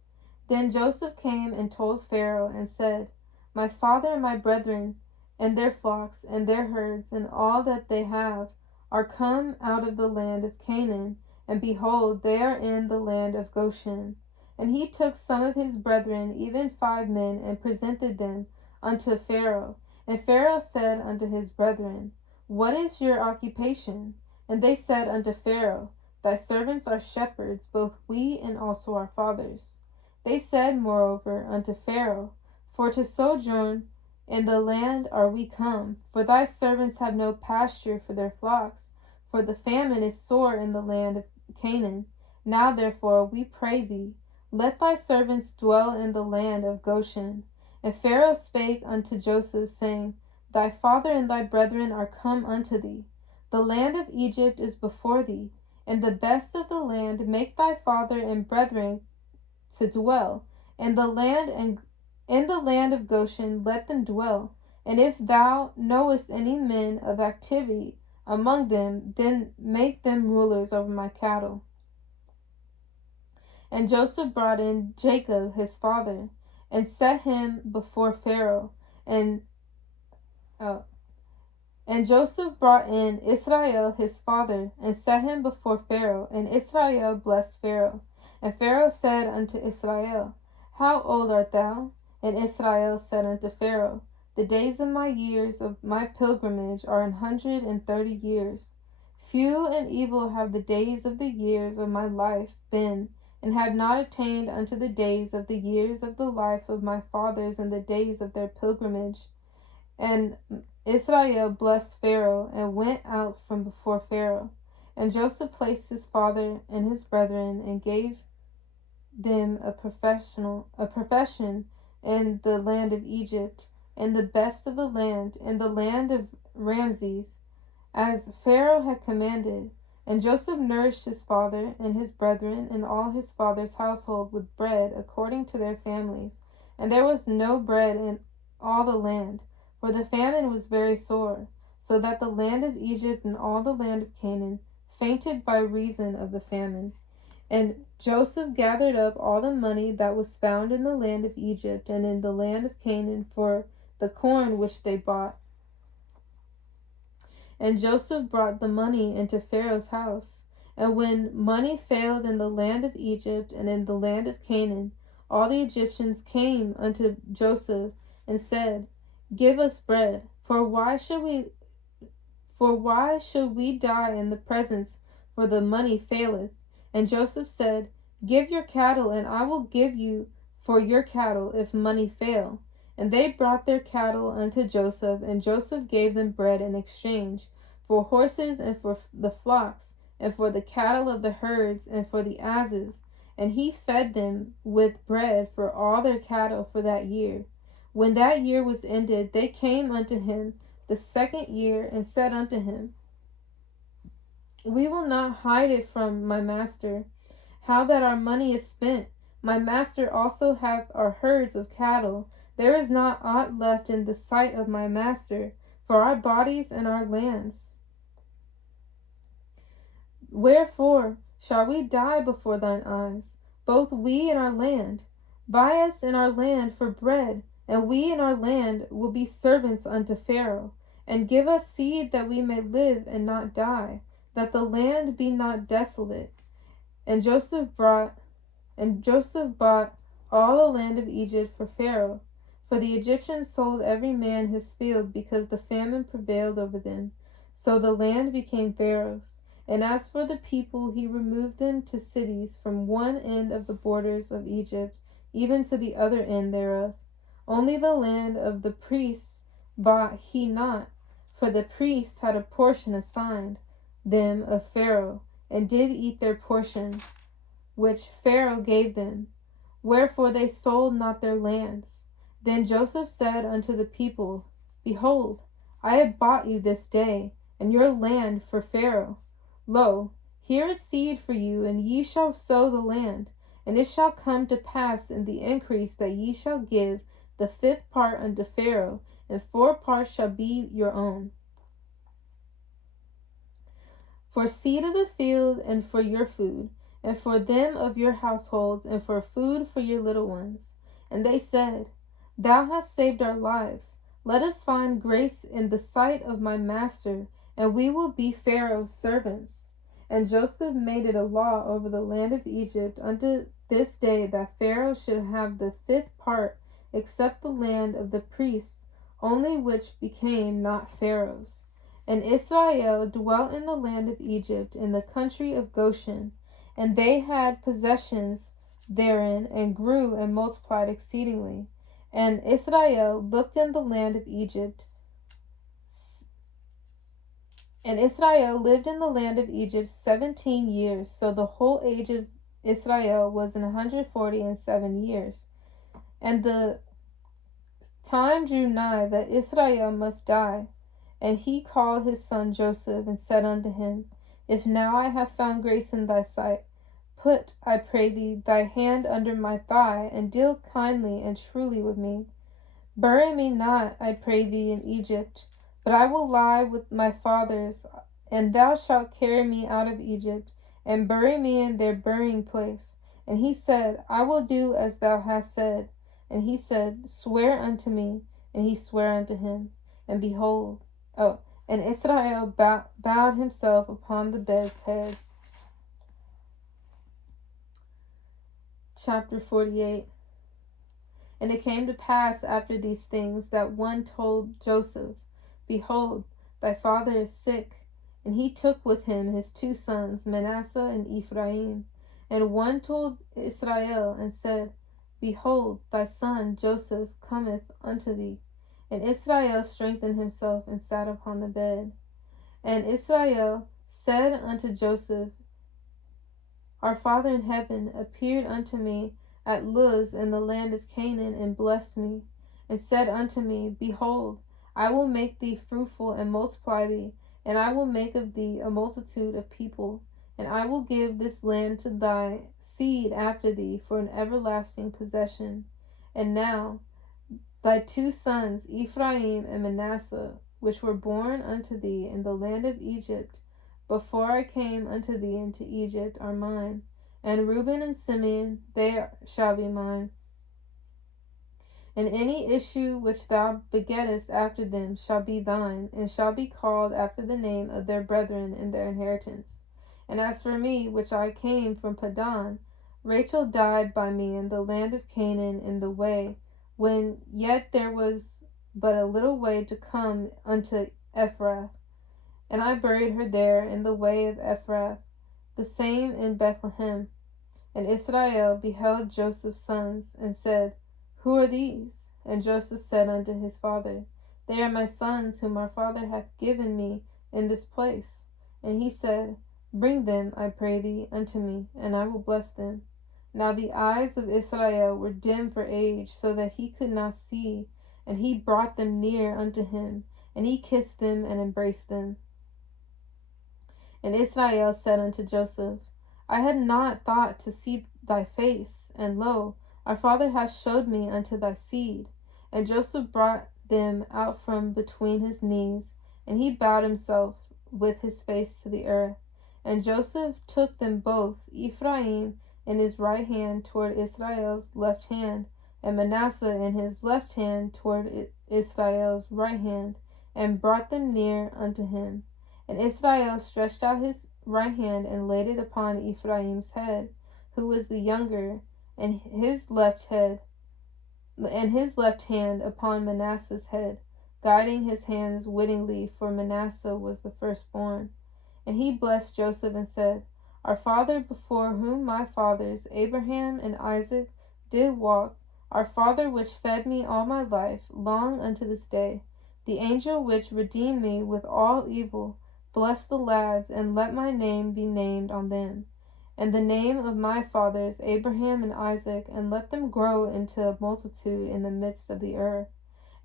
Then Joseph came and told Pharaoh, and said, My father and my brethren, and their flocks, and their herds, and all that they have, are come out of the land of Canaan, and behold, they are in the land of Goshen. And he took some of his brethren, even 5 men, and presented them unto Pharaoh. And Pharaoh said unto his brethren, What is your occupation? And they said unto Pharaoh, Thy servants are shepherds, both we and also our fathers. They said moreover unto Pharaoh, For to sojourn in the land are we come, for thy servants have no pasture for their flocks, for the famine is sore in the land of Canaan. Now therefore, we pray thee, let thy servants dwell in the land of Goshen. And Pharaoh spake unto Joseph, saying, Thy father and thy brethren are come unto thee. The land of Egypt is before thee, and the best of the land make thy father and brethren to dwell. In the land of Goshen let them dwell. And if thou knowest any men of activity among them, then make them rulers over my cattle. And Joseph brought in Jacob his father, and set him before Pharaoh. And Joseph brought in Israel his father, and set him before Pharaoh. And Israel blessed Pharaoh. And Pharaoh said unto Israel, How old art thou? And Israel said unto Pharaoh, The days of my years of my pilgrimage are 130 years. Few and evil have the days of the years of my life been, and have not attained unto the days of the years of the life of my fathers in the days of their pilgrimage. And Israel blessed Pharaoh, and went out from before Pharaoh. And Joseph placed his father and his brethren, and gave them a profession in the land of Egypt, and the best of the land, in the land of Ramses, as Pharaoh had commanded. And Joseph nourished his father and his brethren and all his father's household with bread according to their families. And there was no bread in all the land, for the famine was very sore, so that the land of Egypt and all the land of Canaan fainted by reason of the famine. And Joseph gathered up all the money that was found in the land of Egypt and in the land of Canaan for the corn which they bought. And Joseph brought the money into Pharaoh's house. And when money failed in the land of Egypt and in the land of Canaan, all the Egyptians came unto Joseph and said, Give us bread, for why should we die in the presence, for the money faileth? And Joseph said, Give your cattle, and I will give you for your cattle, if money fail. And they brought their cattle unto Joseph, and Joseph gave them bread in exchange, for horses, and for the flocks, and for the cattle of the herds, and for the asses. And he fed them with bread for all their cattle for that year. When that year was ended, they came unto him the second year, and said unto him, We will not hide it from my master, how that our money is spent. My master also hath our herds of cattle. There is not aught left in the sight of my master for our bodies and our lands. Wherefore shall we die before thine eyes, both we and our land? Buy us and our land for bread, and we and our land will be servants unto Pharaoh. And give us seed that we may live and not die, that the land be not desolate. And Joseph bought all the land of Egypt for Pharaoh. For the Egyptians sold every man his field because the famine prevailed over them. So the land became Pharaoh's. And as for the people, he removed them to cities from one end of the borders of Egypt even to the other end thereof. Only the land of the priests bought he not, for the priests had a portion assigned them of Pharaoh, and did eat their portion which Pharaoh gave them. Wherefore they sold not their lands. Then Joseph said unto the people, Behold, I have bought you this day, and your land for Pharaoh. Lo, here is seed for you, and ye shall sow the land. And it shall come to pass in the increase that ye shall give the 5th part unto Pharaoh, and 4 parts shall be your own. For seed of the field, and for your food, and for them of your households, and for food for your little ones. And they said, Thou hast saved our lives. Let us find grace in the sight of my master, and we will be Pharaoh's servants. And Joseph made it a law over the land of Egypt unto this day that Pharaoh should have the 5th part, except the land of the priests, only which became not Pharaoh's. And Israel dwelt in the land of Egypt, in the country of Goshen, and they had possessions therein, and grew and multiplied exceedingly. And Israel looked in the land of Egypt, and Israel lived in the land of Egypt 17 years. So the whole age of Israel was 147 years. And the time drew nigh that Israel must die. And he called his son Joseph, and said unto him, If now I have found grace in thy sight, put, I pray thee, thy hand under my thigh, and deal kindly and truly with me. Bury me not, I pray thee, in Egypt, but I will lie with my fathers, and thou shalt carry me out of Egypt, and bury me in their burying place. And he said, I will do as thou hast said. And he said, Swear unto me. And he sware unto him. And behold, and Israel bowed himself upon the bed's head. Chapter 48. And it came to pass after these things that one told Joseph, Behold, thy father is sick. And he took with him his 2 sons, Manasseh and Ephraim. And one told Israel, and said, Behold, thy son Joseph cometh unto thee. And Israel strengthened himself, and sat upon the bed. And Israel said unto Joseph, Our Father in heaven appeared unto me at Luz in the land of Canaan, and blessed me, and said unto me, Behold, I will make thee fruitful, and multiply thee, and I will make of thee a multitude of people, and I will give this land to thy seed after thee for an everlasting possession. And now thy 2 sons, Ephraim and Manasseh, which were born unto thee in the land of Egypt, before I came unto thee into Egypt, are mine. And Reuben and Simeon, they shall be mine. And any issue which thou begettest after them shall be thine, and shall be called after the name of their brethren in their inheritance. And as for me, which I came from Padan, Rachel died by me in the land of Canaan in the way, when yet there was but a little way to come unto Ephrath. And I buried her there in the way of Ephrath, the same in Bethlehem. And Israel beheld Joseph's sons, and said, Who are these? And Joseph said unto his father, They are my sons, whom our father hath given me in this place. And he said, Bring them, I pray thee, unto me, and I will bless them. Now the eyes of Israel were dim for age, so that he could not see. And he brought them near unto him, and he kissed them and embraced them. And Israel said unto Joseph, I had not thought to see thy face, and lo, our father hath showed me unto thy seed. And Joseph brought them out from between his knees, and he bowed himself with his face to the earth. And Joseph took them both, Ephraim in his right hand toward Israel's left hand, and Manasseh in his left hand toward Israel's right hand, and brought them near unto him. And Israel stretched out his right hand, and laid it upon Ephraim's head, who was the younger, and his left hand upon Manasseh's head, guiding his hands wittingly, for Manasseh was the firstborn. And he blessed Joseph and said, Our father, before whom my fathers Abraham and Isaac did walk, our father which fed me all my life, long unto this day, the angel which redeemed me with all evil, bless the lads, and let my name be named on them, and the name of my fathers Abraham and Isaac, and let them grow into a multitude in the midst of the earth.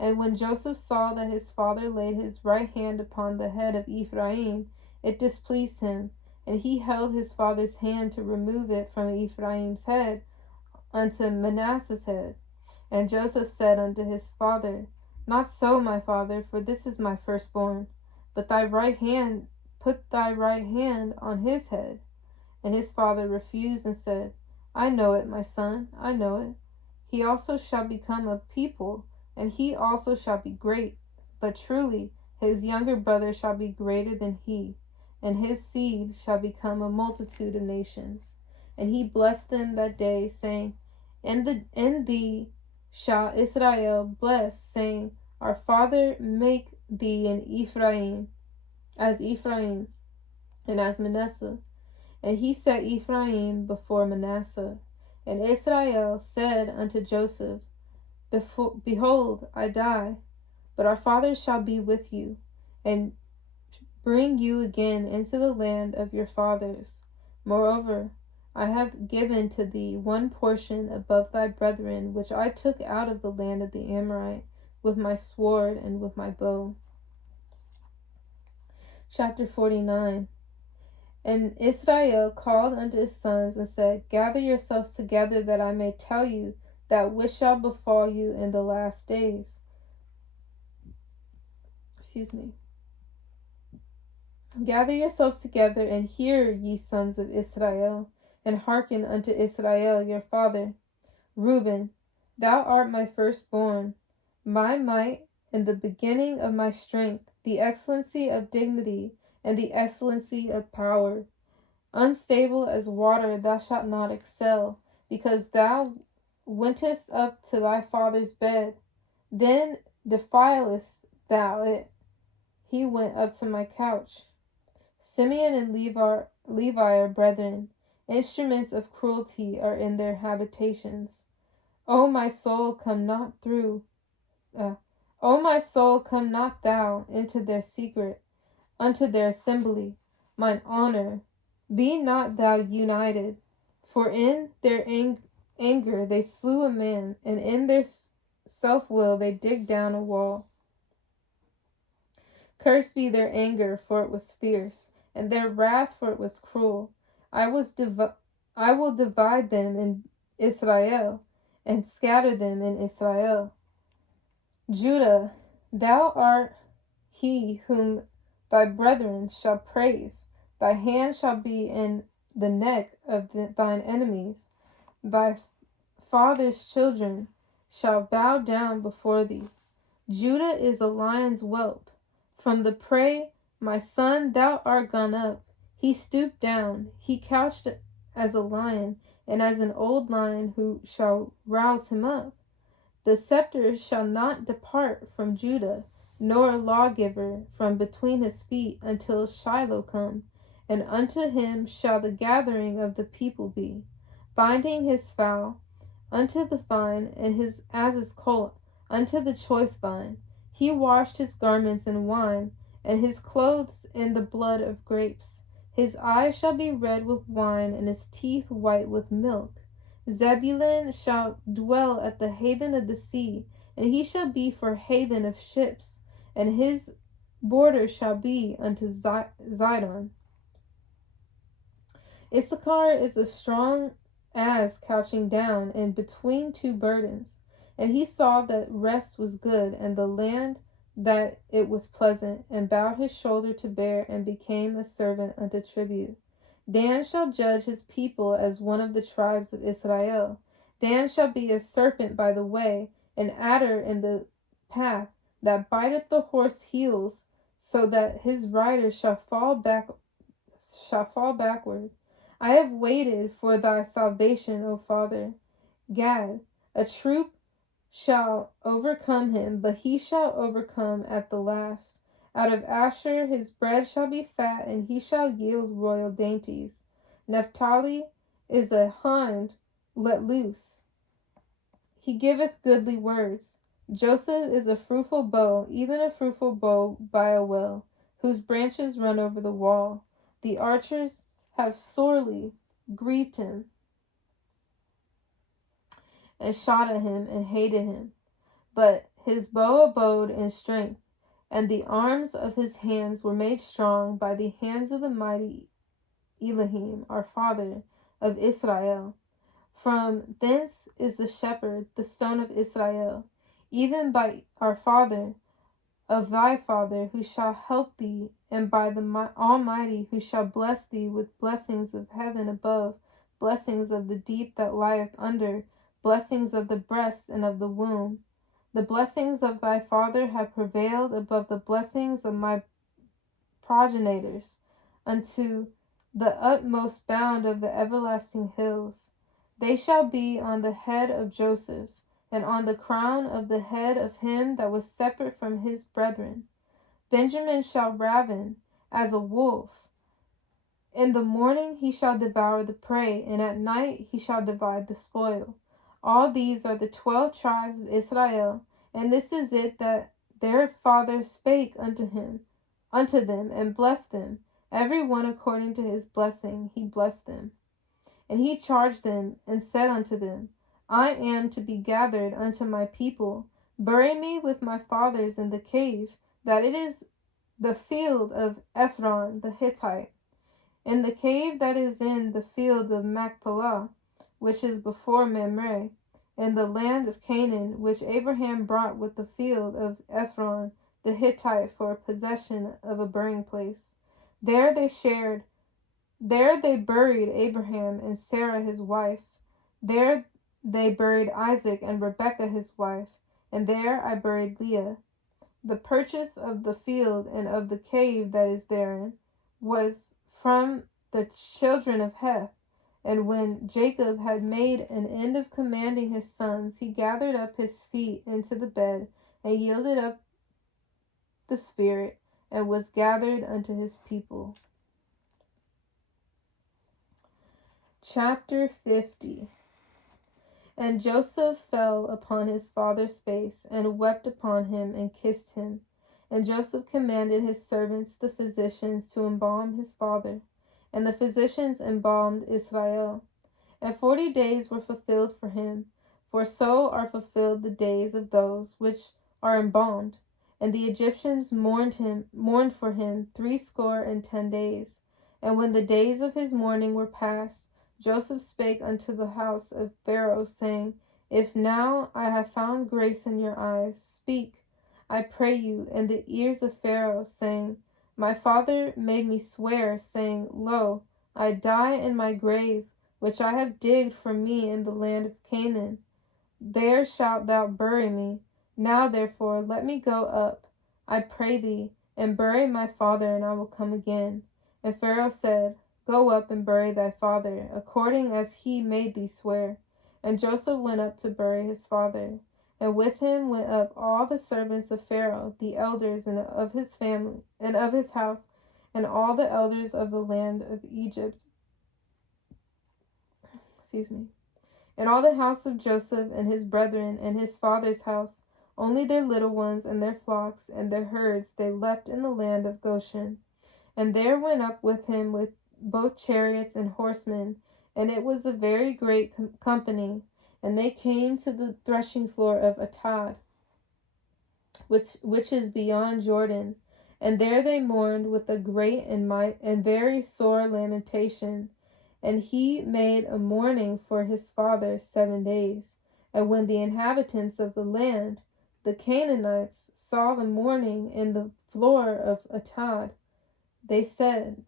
And when Joseph saw that his father laid his right hand upon the head of Ephraim, it displeased him, and he held his father's hand to remove it from Ephraim's head unto Manasseh's head. And Joseph said unto his father, Not so, my father, for this is my firstborn, but put thy right hand on his head. And his father refused and said, I know it, my son, I know it. He also shall become a people, and he also shall be great. But truly his younger brother shall be greater than he, and his seed shall become a multitude of nations. And he blessed them that day, saying, In thee shall Israel bless, saying, Our father make thee in Ephraim, and as Manasseh. And he set Ephraim before Manasseh. And Israel said unto Joseph, Behold, I die, but our father shall be with you, and bring you again into the land of your fathers. Moreover, I have given to thee one portion above thy brethren, which I took out of the land of the Amorite, with my sword and with my bow. Chapter 49. And Israel called unto his sons and said, Gather yourselves together, that I may tell you that which shall befall you in the last days. Gather yourselves together, and hear, ye sons of Israel, and hearken unto Israel your father. Reuben, thou art my firstborn, my might, and the beginning of my strength, the excellency of dignity, and the excellency of power. Unstable as water thou shalt not excel, because thou wentest up to thy father's bed. Then defilest thou it. He went up to my couch. Simeon and Levi are brethren. Instruments of cruelty are in their habitations. O my soul, come not thou into their secret, unto their assembly, mine honor. Be not thou united, for in their anger they slew a man, and in their self-will they digged down a wall. Cursed be their anger, for it was fierce, and their wrath, for it was cruel. I will divide them in Israel, and scatter them in Israel. Judah, thou art he whom thy brethren shall praise. Thy hand shall be in the neck of thine enemies. Thy father's children shall bow down before thee. Judah is a lion's whelp. From the prey, my son, thou art gone up. He stooped down. He couched as a lion, and as an old lion, who shall rouse him up? The scepter shall not depart from Judah, nor a lawgiver from between his feet, until Shiloh come. And unto him shall the gathering of the people be, binding his fowl unto the vine, and his ass's colt unto the choice vine. He washed his garments in wine, and his clothes in the blood of grapes. His eyes shall be red with wine, and his teeth white with milk. Zebulun shall dwell at the haven of the sea, and he shall be for haven of ships, and his border shall be unto Zidon. Issachar is a strong ass couching down, and between two burdens. And he saw that rest was good, and the land that it was pleasant, and bowed his shoulder to bear, and became a servant unto tribute. Dan shall judge his people as one of the tribes of Israel. Dan shall be a serpent by the way, an adder in the path, that biteth the horse heels, so that his rider shall fall backward. I have waited for thy salvation, O Father. Gad, a troop shall overcome him, but he shall overcome at the last. Out of Asher his bread shall be fat, and he shall yield royal dainties. Naphtali is a hind let loose. He giveth goodly words. Joseph is a fruitful bow, even a fruitful bow by a well, whose branches run over the wall. The archers have sorely grieved him, and shot at him, and hated him. But his bow abode in strength, and the arms of his hands were made strong by the hands of the mighty Elohim, our father of Israel. From thence is the shepherd, the stone of Israel, even by our father of thy father, who shall help thee, and by the Almighty, who shall bless thee with blessings of heaven above, blessings of the deep that lieth under, blessings of the breast and of the womb. The blessings of thy father have prevailed above the blessings of my progenitors, unto the utmost bound of the everlasting hills. They shall be on the head of Joseph, and on the crown of the head of him that was separate from his brethren. Benjamin shall raven as a wolf. In the morning he shall devour the prey, and at night he shall divide the spoil. All these are the 12 tribes of Israel, and this is it that their father spake unto them, and blessed them. Every one according to his blessing he blessed them. And he charged them, and said unto them, I am to be gathered unto my people. Bury me with my fathers in the cave, that it is the field of Ephron the Hittite, in the cave that is in the field of Machpelah, which is before Mamre, in the land of Canaan, which Abraham brought with the field of Ephron the Hittite for a possession of a burying place. There they buried Abraham and Sarah his wife. There they buried Isaac and Rebekah his wife, and there I buried Leah. The purchase of the field and of the cave that is therein was from the children of Heth. And when Jacob had made an end of commanding his sons, he gathered up his feet into the bed, and yielded up the spirit, and was gathered unto his people. Chapter 50. And Joseph fell upon his father's face, and wept upon him, and kissed him. And Joseph commanded his servants the physicians to embalm his father. And the physicians embalmed Israel. And 40 days were fulfilled for him, for so are fulfilled the days of those which are embalmed. And the Egyptians mourned for him 70 days. And when the days of his mourning were past, Joseph spake unto the house of Pharaoh, saying, If now I have found grace in your eyes, speak, I pray you, in the ears of Pharaoh, saying, My father made me swear, saying, Lo, I die in my grave, which I have digged for me in the land of Canaan. There shalt thou bury me. Now therefore let me go up, I pray thee, and bury my father, and I will come again. And Pharaoh said, Go up and bury thy father, according as he made thee swear. And Joseph went up to bury his father. And with him went up all the servants of Pharaoh, the elders and of his family, and of his house, and all the elders of the land of Egypt. And all the house of Joseph and his brethren, and his father's house, only their little ones and their flocks and their herds they left in the land of Goshen. And there went up with him with both chariots and horsemen, and it was a very great company. And they came to the threshing floor of Atad, which is beyond Jordan. And there they mourned with a great and very sore lamentation. And he made a mourning for his father 7 days. And when the inhabitants of the land, the Canaanites, saw the mourning in the floor of Atad, they said,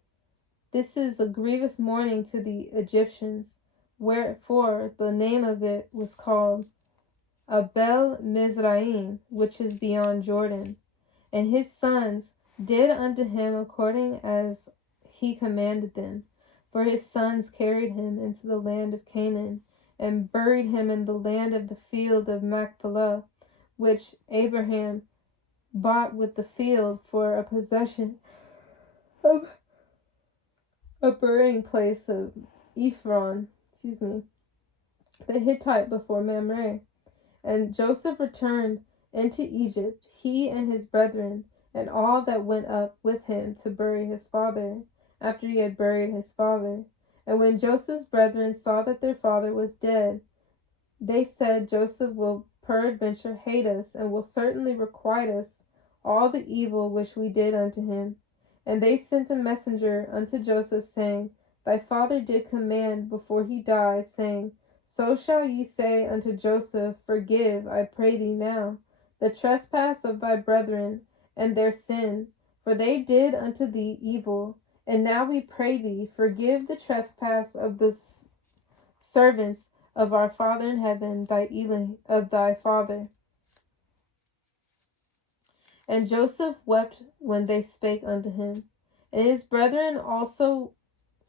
This is a grievous mourning to the Egyptians. Wherefore the name of it was called Abel Mizraim, which is beyond Jordan. And his sons did unto him according as he commanded them. For his sons carried him into the land of Canaan, and buried him in the land of the field of Machpelah, which Abraham bought with the field for a possession of a burying place of Ephron, the Hittite before Mamre. And Joseph returned into Egypt, he and his brethren, and all that went up with him to bury his father, after he had buried his father. And when Joseph's brethren saw that their father was dead, they said, Joseph will peradventure hate us, and will certainly requite us all the evil which we did unto him. And they sent a messenger unto Joseph, saying, Thy father did command before he died, saying, So shall ye say unto Joseph, Forgive, I pray thee now, the trespass of thy brethren, and their sin, for they did unto thee evil. And now we pray thee, forgive the trespass of the servants of our Father in heaven, of thy father. And Joseph wept when they spake unto him. And his brethren also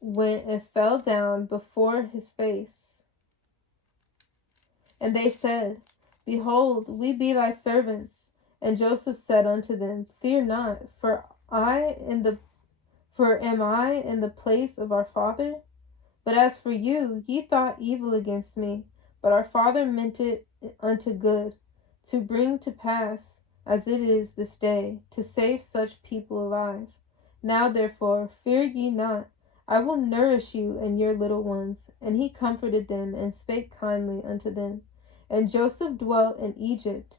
went and fell down before his face. And they said, Behold, we be thy servants. And Joseph said unto them, Fear not, for am I in the place of our father? But as for you, ye thought evil against me, but our father meant it unto good, to bring to pass, as it is this day, to save such people alive. Now therefore, fear ye not, I will nourish you and your little ones. And he comforted them, and spake kindly unto them. And Joseph dwelt in Egypt,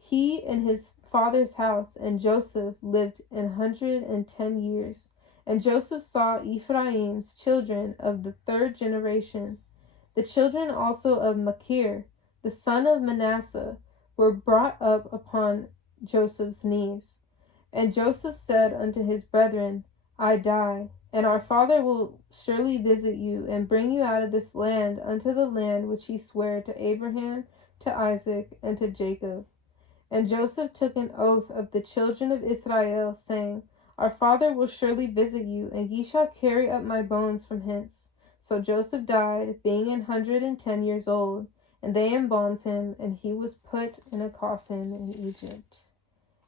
he in his father's house, and Joseph lived 110 years. And Joseph saw Ephraim's children of the third generation. The children also of Machir, the son of Manasseh, were brought up upon Joseph's knees. And Joseph said unto his brethren, I die, and our father will surely visit you, and bring you out of this land unto the land which he sware to Abraham, to Isaac, and to Jacob. And Joseph took an oath of the children of Israel, saying, Our father will surely visit you, and ye shall carry up my bones from hence. So Joseph died, being 110 years old, and they embalmed him, and he was put in a coffin in Egypt.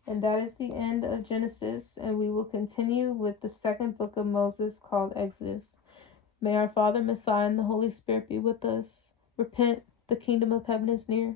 And that is the end of Genesis, and we will continue with the second book of Moses, called Exodus. May our Father, Messiah, and the Holy Spirit be with us. Repent, the kingdom of heaven is near.